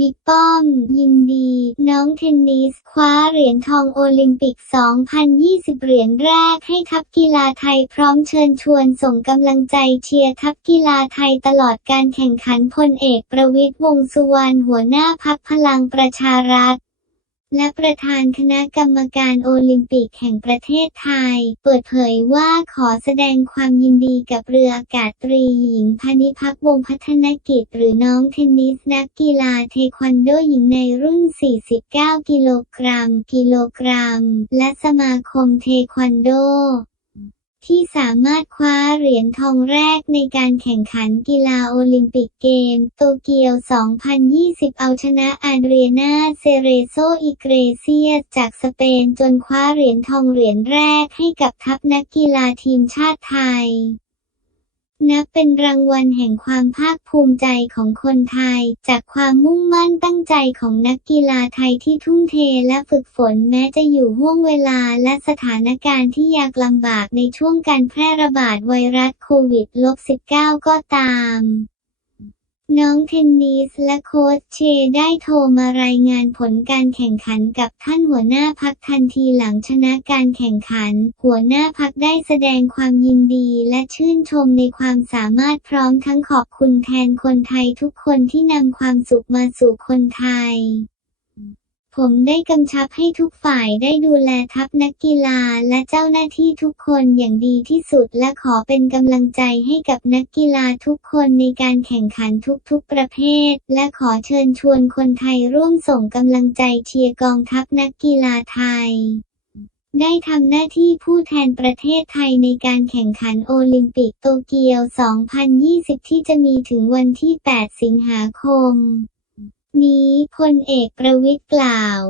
บิ๊กป้อม ยินดี น้องเทนนิส คว้าเหรียญทองโอลิมปิก 2020 เหรียญแรกให้ทัพกีฬาไทยพร้อมเชิญชวนส่งกำลังใจเชียร์ทัพกีฬาไทยตลอดการแข่งขันพลเอกประวิตรวงสุวรรณหัวหน้าพักพลังประชารัฐ และประธานคณะกรรมการโอลิมปิกแห่งประเทศไทย เปิดเผยว่าขอแสดงความยินดีกับเรืออากาศตรีหญิงพานิพักวงพัฒนกิจหรือน้องเทนนิสนักกีฬาเทควันโดหญิงในรุ่น 49 กิโลกรัม กิโลกรัม และสมาคมเทควันโด ที่สามารถคว้าเหรียญทองแรกในการแข่งขันกีฬาโอลิมปิกเกม โตเกียว 2020 เอาชนะอาเดรียนาเซเรโซอิเกรเซียจากสเปนจนคว้าเหรียญทองเหรียญแรกให้กับทัพนักกีฬาทีมชาติไทย นับเป็นรางวัลแห่งความภาคภูมิใจของคนไทย จากความมุ่งมั่นตั้งใจของนักกีฬาไทยที่ทุ่มเทและฝึกฝนแม้จะอยู่ห่วงเวลาและสถานการณ์ที่ยากลำบากในช่วงการแพร่ระบาดไวรัสโควิด -19 ก็ตาม น้องเทนนิสและโค้ชเชได้โทรมารายงานผลการแข่งขันกับท่านหัวหน้าพักทันทีหลังชนะการแข่งขัน หัวหน้าพักได้แสดงความยินดีและชื่นชมในความสามารถพร้อมทั้งขอบคุณแทนคนไทยทุกคนที่นำความสุขมาสู่คนไทย ผมได้กำชับให้ทุกฝ่ายได้ดูแลทัพนักกีฬาและเจ้าหน้าที่ทุกคนอย่างดีที่สุดและขอเป็นกำลังใจให้กับนักกีฬาทุกคนในการแข่งขันทุกๆประเภท และขอเชิญชวนคนไทยร่วมส่งกำลังใจเชียร์กองทัพนักกีฬาไทยได้ทำหน้าที่ผู้แทนประเทศไทยในการแข่งขันโอลิมปิกโตเกียว 2020 ที่จะมีถึงวันที่ 8 สิงหาคม นี้พลเอกประวิตรกล่าว